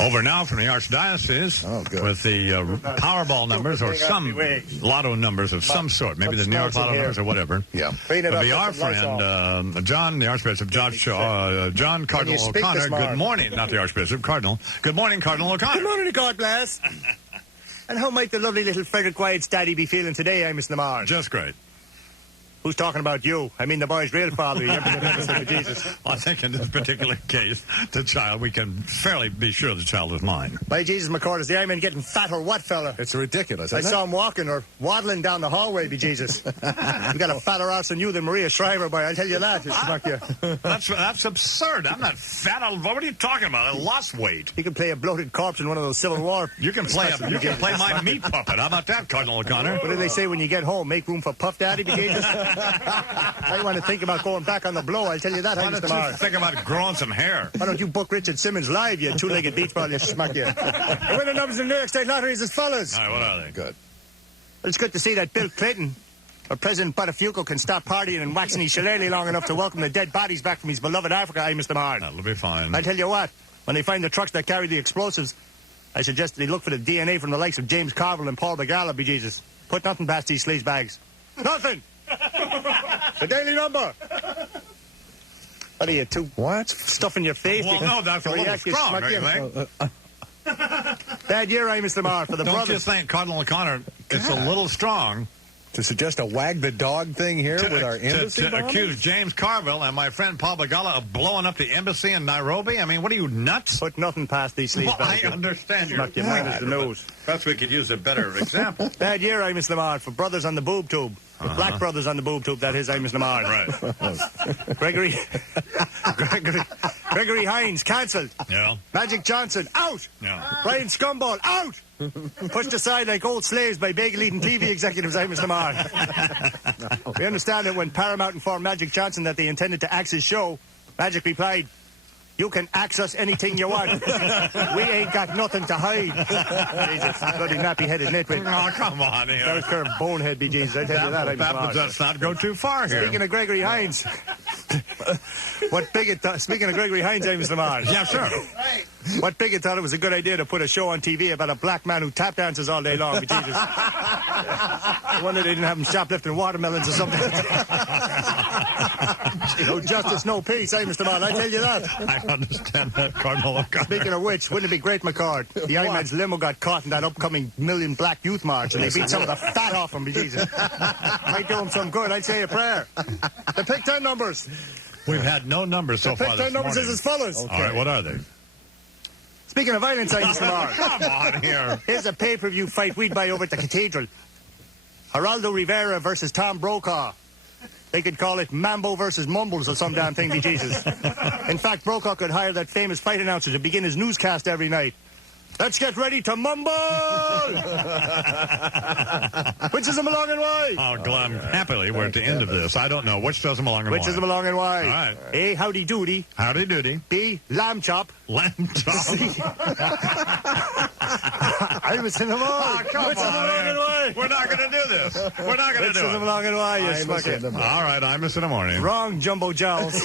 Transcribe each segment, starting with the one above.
Over now from the Archdiocese with the Powerball numbers or some lotto numbers of some sort. Maybe the New York lotto numbers or whatever. Yeah. It'll be our friend, John, the Archbishop, John Cardinal O'Connor. Good morning, not the Archbishop, Cardinal. Good morning, Cardinal O'Connor. Good morning, God bless. And how might the lovely little Frederick Wyatt's daddy be feeling today, Amos Lamar? Just great. Who's talking about you? I mean the boy's real father. You ever said to Jesus? I think in this particular case, the child, we can fairly be sure the child is mine. By Jesus McCord, is the Iron Man getting fat or what, fella? It's ridiculous, I isn't saw him walking or waddling down the hallway, be Jesus. You got a fatter ass than you than Maria Shriver, boy. I'll tell you that. That's absurd. I'm not fat. What are you talking about? I lost weight. You can play a bloated corpse in one of those Civil War. You can play my meat puppet. How about that, Cardinal O'Connor? What do they say when you get home? Make room for Puff Daddy, be Jesus? I want to think about going back on the blow. I'll tell you that. Why don't you think about growing some hair? Why don't you book Richard Simmons live, you two-legged beach ball, you schmuck, you. The winning numbers in the New York State Lottery is as follows. All right, what are they? Good. Well, it's good to see that Bill Clinton, or President Buttafuoco, can stop partying and waxing his shillelagh long enough to welcome the dead bodies back from his beloved Africa, Mr. Marn. That'll be fine. I tell you what, when they find the trucks that carry the explosives, I suggest they look for the DNA from the likes of James Carville and Paul Begala, be Jesus. Put nothing past these sleaze bags. Nothing! The Daily Number! What are you, two? What? Stuff in your face? Well, no, that's a little strong, don't you think? Bad year, Mr. Marr, for the brothers. Don't you think, Cardinal O'Connor, it's a little strong to suggest a wag the dog thing here with our embassy to accuse James Carville and my friend Paul Begala of blowing up the embassy in Nairobi? I mean, what are you, nuts? Put nothing past these sleaze bags. I understand you. Smack your minus the nose. Perhaps we could use a better example. Bad year, Mr. Marr, for brothers on the boob tube. Black brothers on the boob tube, that is, Mr. Marr. Right. Gregory Hines, cancelled. Yeah. Magic Johnson, out. Yeah. Brian Scumball, out. Pushed aside like old slaves by bagel-eating TV executives, Mr. Marr. We understand that when Paramount informed Magic Johnson that they intended to axe his show, Magic replied, "You can axe us anything you want. We ain't got nothing to hide." Jesus, bloody nappy-headed nitwit. Oh, come on here. That was kind of bonehead, be Jesus. I tell you that, Let's not go too far here. Speaking of Gregory Hines, speaking of Gregory Hines, Mr. Marr. Yeah, sure. What bigot thought it was a good idea to put a show on TV about a black man who tap dances all day long, be Jesus. I wonder they didn't have him shoplifting watermelons or something. No justice, no peace, Mr. Marr. I tell you that. I understand that, Cardinal O'Connor. Speaking of which, wouldn't it be great, McCord? The Ironman's limo got caught in that upcoming Million Black Youth March, and they beat some of the fat off him, be Jesus. Might do him some good. I'd say a prayer. The pick 10 numbers. We've had no numbers so far this morning. The pick 10 numbers is as follows. Okay. All right, what are they? Speaking of violence, Mr. Marr. Come on here. Here's a pay-per-view fight we'd buy over at the Cathedral. Geraldo Rivera versus Tom Brokaw. They could call it Mambo versus Mumbles or some damn thing, be Jesus. In fact, Brokaw could hire that famous fight announcer to begin his newscast every night. Let's get ready to mumble! Which doesn't belong and why? Oh, Glenn, happily, we're at the end of this. I don't know. Which doesn't belong and why? Which doesn't belong and why? All right. A, howdy doody. Howdy doody. B, lamb chop. Lamb chop. I was in the mall. Oh, come Which doesn't belong and why? We're not going to do this. We're not going to Which do doesn't it. belong and why, you schmucker. All right, I miss in the morning. Wrong, Jumbo Jowls.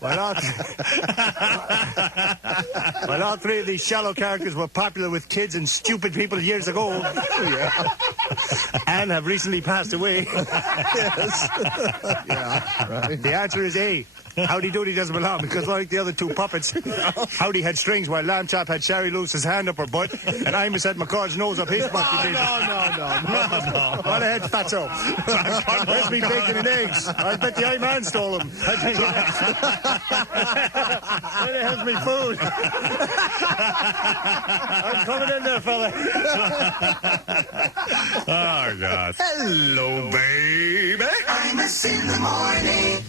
Well, all three of these shallow characters were popular with kids and stupid people years ago. And have recently passed away. Yes. Yeah, right. The answer is A. Howdy Doody doesn't belong because, like the other two puppets, Howdy had strings while Lamb Chop had Sherry Lewis's hand up her butt and Imus had McCord's nose up his butt. No. What ahead, fatso. Where's me bacon and eggs? I bet the I-Man stole them. Where the hell's me food? I'm coming in there, fella. Oh, God. Hello, baby. Imus in the morning.